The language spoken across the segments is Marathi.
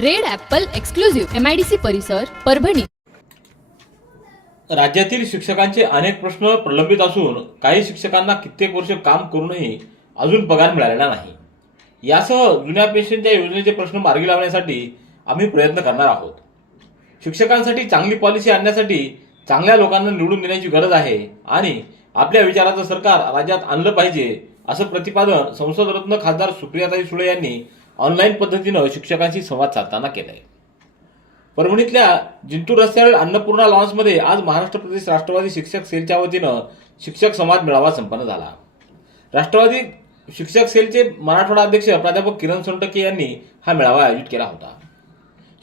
Red apple exclusive MIDC परिसर परभणी. राज्यातील शिक्षकांचे अनेक प्रश्न प्रलंबित असून काही शिक्षकांना कित्येक वर्ष काम करूनही अजून पगार मिळालेला नाही. यासह जुन्या पेन्शनच्या योजनेचे प्रश्न मार्गी लावण्यासाठी आम्ही प्रयत्न करणार आहोत. शिक्षकांसाठी चांगली पॉलिसी आणण्यासाठी चांगल्या लोकांना निवडून देण्याची गरज आहे आणि आपल्या विचाराचं सरकार राज्यात आणलं पाहिजे असं प्रतिपादन संसदरत्न खासदार सुप्रियाताई सुळे यांनी ऑनलाईन पद्धतीनं शिक्षकांशी संवाद साधताना केलंय. परभणीतल्या जिंतूर रस्त्यावरील अन्नपूर्णा लॉन्समध्ये आज महाराष्ट्र प्रदेश राष्ट्रवादी शिक्षक सेलच्या वतीनं शिक्षक संवाद मेळावा संपन्न झाला. राष्ट्रवादी शिक्षक सेलचे मराठवाडा अध्यक्ष प्राध्यापक किरण सोनटके यांनी हा मेळावा आयोजित केला होता.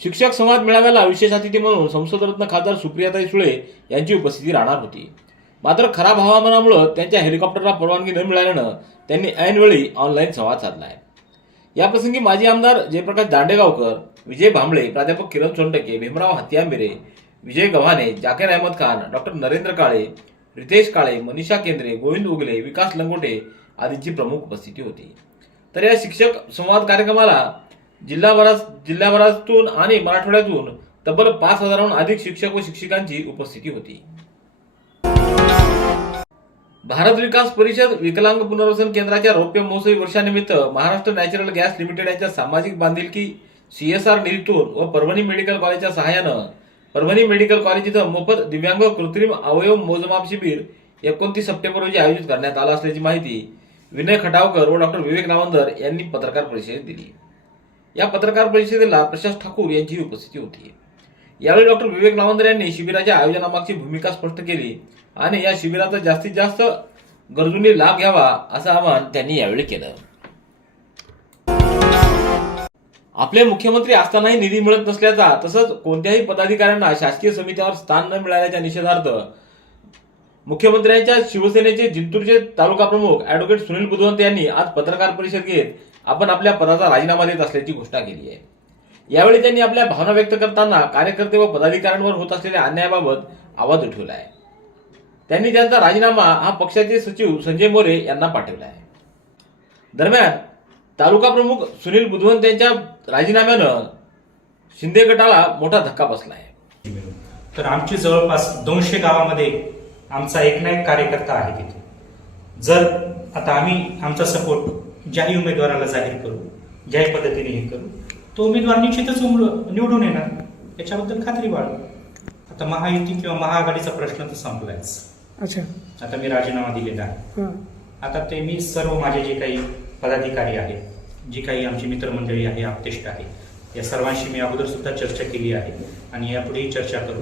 शिक्षक संवाद मेळाव्याला विशेष अतिथी म्हणून संसदरत्न खासदार सुप्रियाताई सुळे यांची उपस्थिती राहणार होती. मात्र खराब हवामानामुळे त्यांच्या हेलिकॉप्टरला परवानगी न मिळाल्यानं त्यांनी ऐनवेळी ऑनलाईन संवाद साधला आहे. याप्रसंगी माजी आमदार जयप्रकाश दांडेगावकर विजय भांबळे प्राध्यापक किरण सोनटके भीमराव हत्यांबिरे विजय गव्हाणे जाकीर अहमद खान डॉक्टर नरेंद्र काळे रितेश काळे मनीषा केंद्रे गोविंद उगले विकास लंगोटे आदींची प्रमुख उपस्थिती होती. तर या शिक्षक संवाद कार्यक्रमाला जिल्हाभरात जिल्हाभरातून आणि मराठवाड्यातून तब्बल पाच हजारांहून अधिक शिक्षक व शिक्षिकांची उपस्थिती होती. भारत विकास परिषद विकलांग पुनर्वसन केंद्राच्या रौप्य महोत्सवी वर्षानिमित्त महाराष्ट्र नॅचरल गॅस लिमिटेड यांच्या सामाजिक बांधिलकी सीएसआर निधीतून व परभणी मेडिकल कॉलेजच्या सहाय्यानं परभणी मेडिकल कॉलेज इथं मोफत दिव्यांग कृत्रिम अवयव मोजमाप शिबिर एकोणतीस सप्टेंबर रोजी आयोजित करण्यात आलं असल्याची माहिती विनय खटावकर व डॉक्टर विवेक नावंदर यांनी पत्रकार परिषदेत दिली. या पत्रकार परिषदेला प्रशास ठाकूर यांची उपस्थिती होती. यावेळी डॉक्टर विवेक नावंदर यांनी शिबिराच्या आयोजनामागची भूमिका स्पष्ट केली. आणि या शिबिराचा जास्तीत जास्त गरजूंनी लाभ घ्यावा असं आवाहन त्यांनी यावेळी केलं. आपले मुख्यमंत्री असतानाही निधी मिळत नसल्याचा तसंच कोणत्याही पदाधिकाऱ्यांना शासकीय समित्यावर स्थान न मिळाल्याच्या निषेधार्थ मुख्यमंत्र्यांच्या शिवसेनेचे जिंतूरचे तालुका प्रमुख अॅडव्होकेट सुनील बुधवंत यांनी आज पत्रकार परिषद घेत आपण आपल्या पदाचा राजीनामा देत असल्याची घोषणा केली आहे. यावेळी त्यांनी आपल्या भावना व्यक्त करताना कार्यकर्ते व पदाधिकाऱ्यांवर होत असलेल्या अन्यायाबाबत आवाज उठवला आहे. त्यांनी त्यांचा राजीनामा हा पक्षाचे सचिव संजय मोरे यांना पाठवला आहे दरम्यान तालुका प्रमुख सुनील बुधवंत यांच्या राजीनाम्यानं शिंदे गटाला मोठा धक्का बसला आहे तर आमची जवळपास दोनशे गावामध्ये आमचा एक ना एक कार्यकर्ता आहे तिथे. जर आता आम्ही आमचा सपोर्ट ज्याही उमेदवाराला जाहीर करू ज्याही पद्धतीने हे करू तो उमेदवार निश्चितच उमर- निवडून येणार. याच्याबद्दल खात्री बाळगू. आता महायुती किंवा महाआघाडीचा प्रश्न तर संपलायच. अच्छा. आता मी राजीनामा दिलेला. आहे हां. आता ते मी सर्व माझे जे काही पदाधिकारी आहेत जी काही आमची मित्रमंडळी आहे आपतेष्ट आहे या सर्वांशी मी अगोदर सुद्धा चर्चा केली आहे आणि यापुढेही चर्चा करू.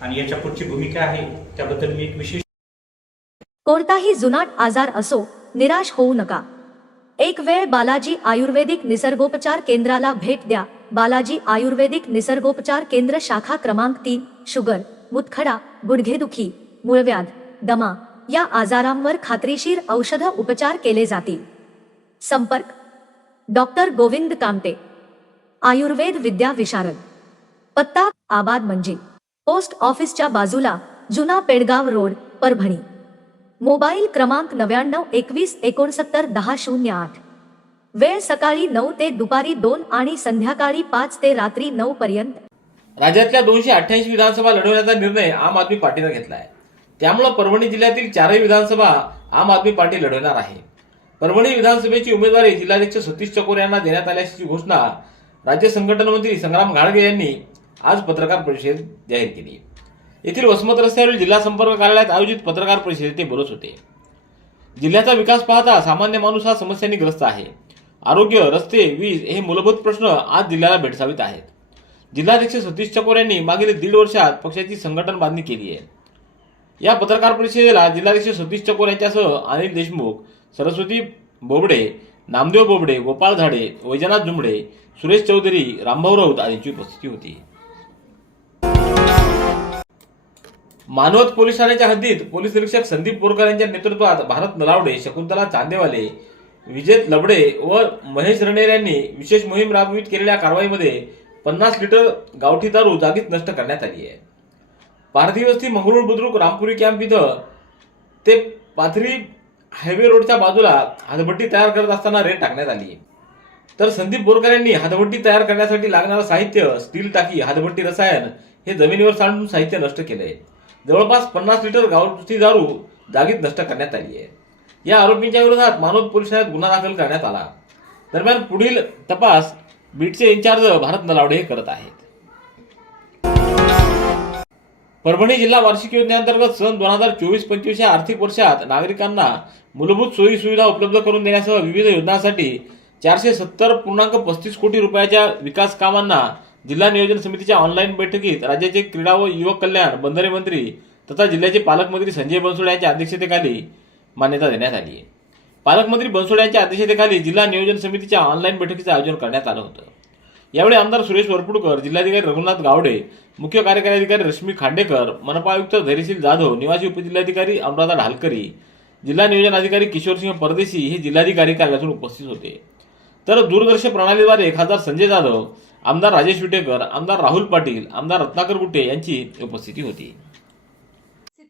आणि याच्या पुढची भूमिका आहे त्याबद्दल मी एक विशेष कोणताही जुनाट आजार असो निराश होऊ नका. एक वेळ बालाजी आयुर्वेदिक निसर्गोपचार केंद्राला भेट द्या. बालाजी आयुर्वेदिक निसर्गोपचार केंद्र शाखा क्रमांक तीन शुगर मुतखडा गुडघेदुखी मूळव्याध दमा या आजारांवर खात्रीशीर औषध उपचार केले जातील. संपर्क. डॉक्टर गोविंद कामते. आयुर्वेद विद्या विशारद. पत्ता आबाद म्हणजे पोस्ट ऑफिसच्या बाजूला जुना पेडगाव रोड परभणी. मोबाईल क्रमांक नव्याण्णव एकवीस एकोणसत्तर दहा शून्य आठ. वेळ सकाळी नऊ ते दुपारी दोन आणि संध्याकाळी पाच ते रात्री नऊ पर्यंत. राज्यातल्या दोनशे अठ्ठ्याऐंशी विधानसभा लढवण्याचा निर्णय आम आदमी पार्टीनं घेतला आहे त्यामुळं परभणी जिल्ह्यातील चारही विधानसभा आम आदमी पार्टी लढवणार आहे. परभणी विधानसभेची उमेदवारी जिल्हाध्यक्ष सतीश चकोर यांना देण्यात आल्याची घोषणा राज्य संघटन मंत्री संग्राम घाडगे यांनी आज पत्रकार परिषदेत जाहीर केली. येथील वसमत रस्त्यावरील जिल्हा संपर्क कार्यालयात आयोजित पत्रकार परिषदेत ते बोलत होते. जिल्ह्याचा विकास पाहता सामान्य माणूस हा समस्यांनी ग्रस्त आहे. आरोग्य रस्ते वीज हे मूलभूत प्रश्न आज जिल्ह्याला भेडसावित आहेत. जिल्हाध्यक्ष सतीश चकोर यांनी मागील दीड वर्षात पक्षाची संघटन बांधणी केली आहे. या पत्रकार परिषदेला जिल्हाध्यक्ष सतीश चकोर यांच्यासह अनिल देशमुख सरस्वती बोबडे नामदेव बोबडे गोपाळ झाडे वैजनाथ जुमडे सुरेश चौधरी रामभाऊ राऊत आदींची उपस्थिती होती. मानवत पोलीस ठाण्याच्या हद्दीत पोलीस निरीक्षक संदीप बोरकर यांच्या नेतृत्वात भारत नलावडे शकुंतला चांदेवाले विजय लबडे व महेश रणेर यांनी विशेष मोहीम राबवित केलेल्या कारवाईमध्ये पन्नास लिटर गावठी दारू जागीच नष्ट करण्यात आली आहे. पारधी वस्ती मंगरुळ बुद्रुक रामपुरी कॅम्प इथं ते पाथरी हायवे रोडच्या बाजूला हातभट्टी तयार करत असताना रेड टाकण्यात आली. तर संदीप बोरकर यांनी हातभट्टी तयार करण्यासाठी लागणारं साहित्य स्टील टाकी हातभट्टी रसायन हे जमिनीवर सांडून साहित्य नष्ट केलंय. जवळपास पन्नास लिटर गावठी दारू जागीत नष्ट करण्यात आली आहे. या आरोपींच्या विरोधात मानव पोलीस ठाण्यात गुन्हा दाखल करण्यात आला. दरम्यान पुढील तपास बीटचे इन्चार्ज भारत नलावडे हे करत आहेत. परभणी जिल्हा वार्षिक योजनेअंतर्गत सन दोन हजार चोवीस पंचवीस या आर्थिक वर्षात नागरिकांना मूलभूत सोयी सुविधा उपलब्ध करून देण्यासह विविध योजनांसाठी चारशे सत्तर पूर्णांक पस्तीस कोटी रुपयाच्या विकास कामांना जिल्हा नियोजन समितीच्या ऑनलाईन बैठकीत राज्याचे क्रीडा व युवक कल्याण बंदरे मंत्री तथा जिल्ह्याचे पालकमंत्री संजय बनसोडे यांच्या अध्यक्षतेखाली मान्यता देण्यात आली आहे. पालकमंत्री बनसोडे यांच्या अध्यक्षतेखाली जिल्हा नियोजन समितीच्या ऑनलाईन बैठकीचं आयोजन करण्यात आलं होतं. यावेळी आमदार सुरेश वरपुडकर जिल्हाधिकारी रघुनाथ गावडे मुख्य कार्यकारी अधिकारी रश्मी खांडेकर मनपा आयुक्त धैर्यशील जाधव निवासी उपजिल्हाधिकारी अनुराधा ढालकरी जिल्हा नियोजन अधिकारी किशोरसिंह परदेशी हे जिल्हाधिकारी कार्यालयातून उपस्थित होते. तर दूरदर्शन प्रणालीद्वारे खासदार संजय जाधव आमदार राजेश विटेकर आमदार राहुल पाटील आमदार रत्नाकर गुट्टे यांची उपस्थिती होती.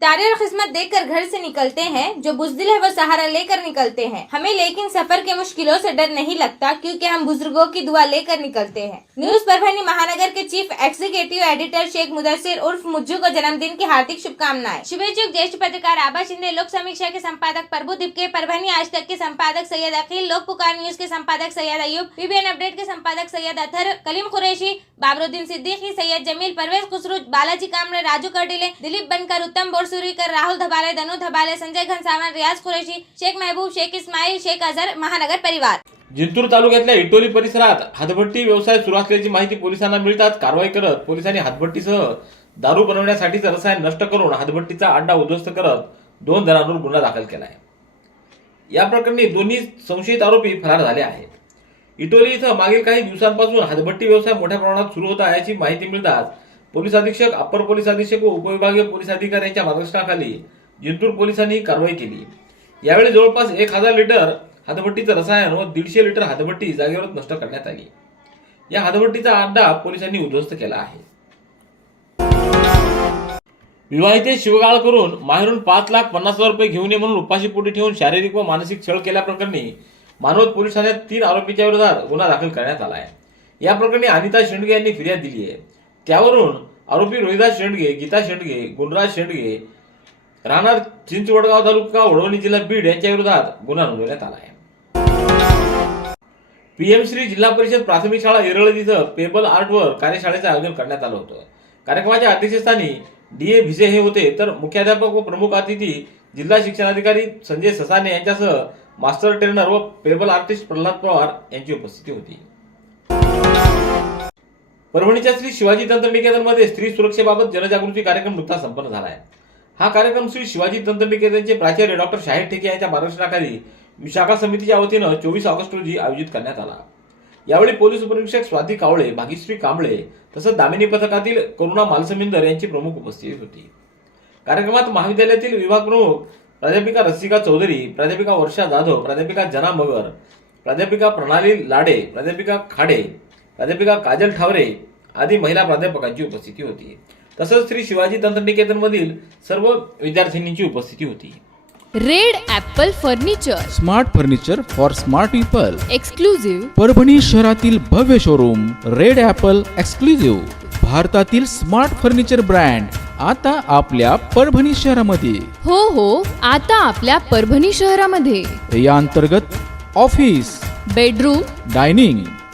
सितारे और किस्मत देखकर घर से निकलते हैं, जो बुजदिल है वो सहारा लेकर निकलते हैं। हमें लेकिन सफ़र के मुश्किलों से डर नहीं लगता, क्योंकि हम बुज़ुर्गों की दुआ लेकर निकलते हैं। न्यूज़ परभनी महानगर के chief executive editor Shaikh Mudassir उर्फ़ Mujju को जन्मदिन की हार्दिक शुभकामनाएँ। शुभेच्छुक ज्येष्ठ पत्रकार आबा शिंदे, लोक समीक्षा के संपादक प्रभु दिपके परभनी, आज तक के संपादक सैयद अखिल लोक पुकार न्यूज़ के संपादक सैयद अयूब, पीबीएन अपडेट के संपादक सैयद अथर, कलीम कुरैशी, बाबरुद्दीन सिद्दीकी, सैयद जमील परवेज खुसरू, बालाजी कामरे, राजू कर्डिले, दिलीप बनकर, उत्तम बोरसुरीकर राहुल धबाले धनु धबाले संजय घनसावन रियाज कुरेशी शेख महबूब शेख इस्माईल शेख अझर महानगर परिवार. जिंतूर तालुक्यातल्या इटोली परिसरात हातभट्टी व्यवसाय सुरू असल्याची माहिती पोलिसांना मिळताच कारवाई करत पोलिसांनी हातभट्टीसह दारू बनवण्यासाठीच रसायन नष्ट करून हातभट्टीचा अड्डा उद्ध्वस्त करत दोन जणांवर गुन्हा दाखल केला आहे. या प्रकरणी दोन्ही संशयित आरोपी फरार झाले आहेत. इटोली इथं मागील काही दिवसांपासून हातभट्टी व्यवसाय मोठ्या प्रमाणात सुरू होता याची माहिती मिळताच पोलीस अधीक्षक अप्पर पोलीस अधीक्षक व उपविभागीय पोलीस अधिकाऱ्यांच्या मार्गदर्शनाखाली जिंतूर पोलिसांनी ही कारवाई केली. यावेळी जवळपास एक हजार लिटर हातभट्टीचं रसायन व दीडशे लिटर हातभट्टी जागेवरच नष्ट करण्यात आली. या हातभट्टीचा अड्डा पोलिसांनी उद्ध्वस्त केला आहे. विवाहिते शिवगाळ करून माहेरून पाच लाख पन्नास हजार रुपये घेऊन ये म्हणून उपाशीपोटी ठेवून शारीरिक व मानसिक छळ केल्याप्रकरणी मानवत पोलीस ठाण्यात तीन आरोपीच्या विरोधात गुन्हा दाखल करण्यात आला आहे. या प्रकरणी अनिता शेंडगे यांनी फिर्याद दिली आहे. त्यावरून आरोपी रोहिदास शेंडगे गीता शेंडगे गुणराज शेंडगे राहणार चिंचवडगाव तालुका वडवणी जिल्हा बीड यांच्या विरोधात गुन्हा नोंदवण्यात आला आहे. पीएम श्री जिल्हा परिषद प्राथमिक शाळा येरळद इथं पेबल आर्टवर कार्यशाळेचं आयोजन करण्यात आलं होतं. कार्यक्रमाच्या अध्यक्षस्थानी डी ए भिसे हे होते. तर मुख्याध्यापक व प्रमुख अतिथी जिल्हा शिक्षणाधिकारी संजय ससाने यांच्यासह मास्टर ट्रेनर व पेबल आर्टिस्ट प्रल्हाद पवार यांची उपस्थिती होती. परभणीच्या श्री शिवाजी तंत्रनिकेतनमध्ये स्त्री सुरक्षेबाबत जनजागृती कार्यक्रम नुकताच संपन्न झाला आहे हा कार्यक्रम श्री शिवाजी तंत्रनिकेतनचे प्राचार्य डॉक्टर शाहीर ठेके यांच्या मार्गदर्शनाखाली शाखा समितीच्या वतीनं चोवीस ऑगस्ट रोजी आयोजित करण्यात आला. यावेळी पोलीस उपनिरीक्षक स्वाती कावळे भागीश्री कांबळे तसंच दामिनी पथकातील करुणा मालसमिंदर यांची प्रमुख उपस्थिती होती. कार्यक्रमात महाविद्यालयातील विभाग प्रमुख प्राध्यापिका रसिका चौधरी प्राध्यापिका वर्षा जाधव प्राध्यापिका जना मगर प्राध्यापिका प्रणाली लाडे प्राध्यापिका खाडे प्राध्यापिका काजल ठावरे आदी महिला प्राध्यापकांची उपस्थिती होती. तसंच श्री शिवाजी तंत्रनिकेतनमधील सर्व विद्यार्थिनींची उपस्थिती होती. Red apple furniture. Smart furniture for smart people. Exclusive Parbhani शहरातील भव्य शोरूम रेड ॲपल एक्सक्लुझिव्ह भारतातील स्मार्ट फर्निचर ब्रँड आता आपल्या परभणी शहरामध्ये. हो हो आता आपल्या परभणी शहरामध्ये. या अंतर्गत ऑफिस बेडरूम. डायनिंग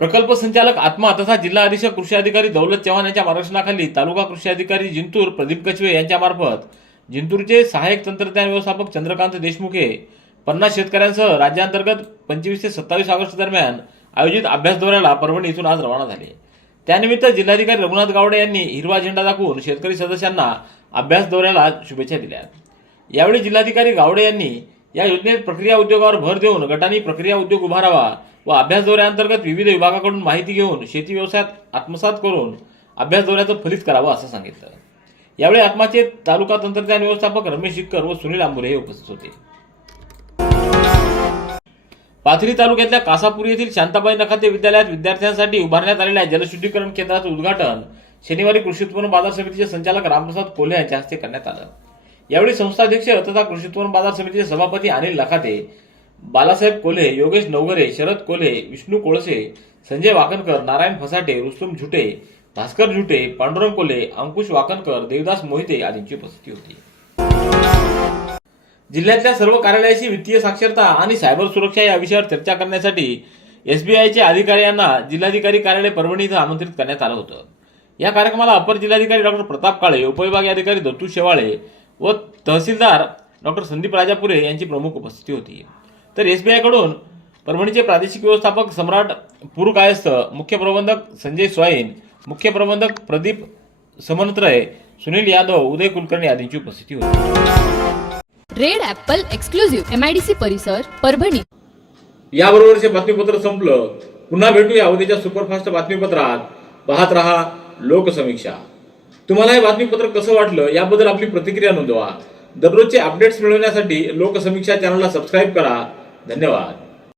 प्रकल्प संचालक आत्मा तथा जिल्हा अधीक्षक कृषी अधिकारी दौलत चव्हाण यांच्या मार्गदर्शनाखाली तालुका कृषी अधिकारी जिंतूर प्रदीप कचवे यांच्यामार्फत जिंतूरचे सहाय्यक तंत्रज्ञान व्यवस्थापक चंद्रकांत देशमुखे पन्नास शेतकऱ्यांसह राज्यांतर्गत पंचवीस ते सत्तावीस ऑगस्ट दरम्यान आयोजित अभ्यास दौऱ्याला परभणी इथून आज रवाना झाले. त्यानिमित्त जिल्हाधिकारी रघुनाथ गावडे यांनी हिरवा झेंडा दाखवून शेतकरी सदस्यांना अभ्यास दौऱ्याला शुभेच्छा दिल्या. यावेळी जिल्हाधिकारी गावडे यांनी या योजनेत प्रक्रिया उद्योगावर भर देऊन गटांनी प्रक्रिया उद्योग उभारावा व अभ्यास दौऱ्याअंतर्गत विविध विभागाकडून माहिती घेऊन शेती व्यवसायात आत्मसात करून अभ्यास दौऱ्याचं फलित करावं असं सांगितलं. यावेळी आत्माचे तालुका तंत्रज्ञान व्यवस्थापक रमेश शिक्कर व सुनील आंबुरे हे उपस्थित होते. पाथरी तालुक्यातल्या कासापूर येथील शांताबाई नखाते विद्यालयात विद्यार्थ्यांसाठी उभारण्यात आलेल्या जलशुद्धीकरण केंद्राचं उद्घाटन शनिवारी कृषी उत्पन्न बाजार समितीचे संचालक रामप्रसाद कोल्हे यांच्या हस्ते करण्यात आलं. यावेळी संस्थाध्यक्ष तथा कृषी उत्पन्न बाजार समितीचे सभापती अनिल लखाते बालासाहेब कोल्हे योगेश नवगरे शरद कोल्हे विष्णू कोळसे संजय वाकणकर नारायण फसाटे रुस्तुम झुटे भास्कर झुटे पांडुरंग कोल्हे अंकुश वाकणकर देवदास मोहिते आदींची उपस्थिती होती. जिल्ह्यातल्या सर्व कार्यालयाची वित्तीय साक्षरता आणि सायबर सुरक्षा या विषयावर चर्चा करण्यासाठी एसबीआयच्या अधिकाऱ्यांना जिल्हाधिकारी कार्यालय परभणी इथं आमंत्रित करण्यात आलं होतं. या कार्यक्रमाला अपर जिल्हाधिकारी डॉक्टर प्रताप काळे उपविभागीय अधिकारी दत्तू शेवाळे व तहसीलदार डॉक्टर संदीप राजापुरे यांची प्रमुख उपस्थिती होती. तर एसबीआयकडून परभणीचे प्रादेशिक व्यवस्थापक सम्राट पुरकायस्थ मुख्य प्रबंधक संजय स्वाईन मुख्य प्रबंधक प्रदीप समंत्रय सुनील यादव उदय कुलकर्णी आदींची उपस्थिती होती. Red apple exclusive M I D C परिसर परभणी. याबरोबरचे बातमीपत्र संपलं. पुन्हा भेटूया उद्याच्या सुपरफास्ट बातमीपत्रात. पाहत रहा लोकसमीक्षा. तुम्हाला हे बातमीपत्र कसं वाटलं याबद्दल आपली प्रतिक्रिया नोंदवा. दररोजचे अपडेट्स मिळवण्यासाठी लोकसमीक्षा चॅनलला सबस्क्राईब करा. धन्यवाद